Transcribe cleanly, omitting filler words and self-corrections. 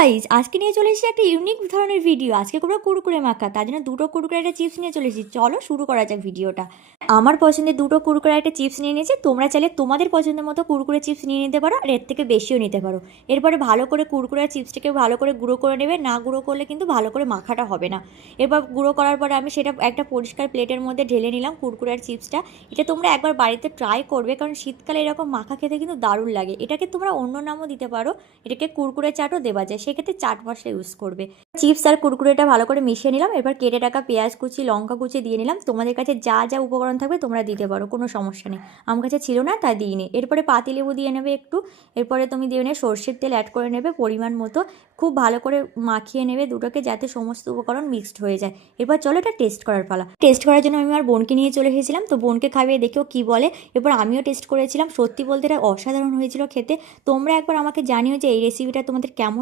Guys, আজকে নিয়ে চলে এসেছি একটা ইউনিক ধরনের ভিডিও। আজকে করবো কুরকুরে মাখা, তার জন্য দুটো কুরকুরে একটা চিপস নিয়ে চলে এসেছি। চলো শুরু করা যাক ভিডিওটা। আমার পছন্দের দুটো কুরকুরে একটা চিপস নিয়ে নিয়েছি। তোমরা চাইলে তোমাদের পছন্দের মতো কুরকুরে চিপস নিয়ে নিতে পারো, আর এর থেকে বেশিও নিতে পারো। এরপরে ভালো করে কুরকুরে চিপসটাকে ভালো করে গুঁড়ো করে নেবে। না গুঁড়ো করলে কিন্তু ভালো করে মাখাটা হবে না। এবার গুঁড়ো করার পরে আমি সেটা একটা পরিষ্কার প্লেটের মধ্যে ঢেলে নিলাম কুরকুরে আর চিপসটা। এটা তোমরা একবার বাড়িতে ট্রাই করবে, কারণ শীতকালে এরকম মাখা খেতে কিন্তু দারুণ লাগে। এটাকে তোমরা অন্য নামও দিতে পারো, এটাকে কুরকুরে চাটও দেওয়া যায়, সেক্ষেত্রে চাট মশলা ইউজ করবে। চিপস আর কুরকুরেটা ভালো করে মিশিয়ে নিলাম। এবার কেটে রাখা পেঁয়াজ কুচি, লঙ্কা কুচি দিয়ে নিলাম। তোমাদের কাছে যা যা উপকরণ থাকবে তোমরা দিতে পারো, কোনো সমস্যা নেই। আমার কাছে ছিল না তাই দিইনি। এরপরে পাতিলেবু দিয়ে নেবে একটু। এরপরে তুমি দিয়ে নেবে সর্ষের তেল অ্যাড করে নেবে পরিমাণ মতো। খুব ভালো করে মাখিয়ে নেবে দুটোকে, যাতে সমস্ত উপকরণ মিক্সড হয়ে যায়। এরপর চলো এটা টেস্ট করার পালা। টেস্ট করার জন্য আমি আমার বোনকে নিয়ে চলে এসেছিলাম, তো বোনকে খাইয়ে দেখেও কী বলে। এরপর আমিও টেস্ট করেছিলাম, সত্যি বলতে এটা অসাধারণ হয়েছিল খেতে। তোমরা একবার আমাকে জানিও যে এই রেসিপিটা তোমাদের কেমন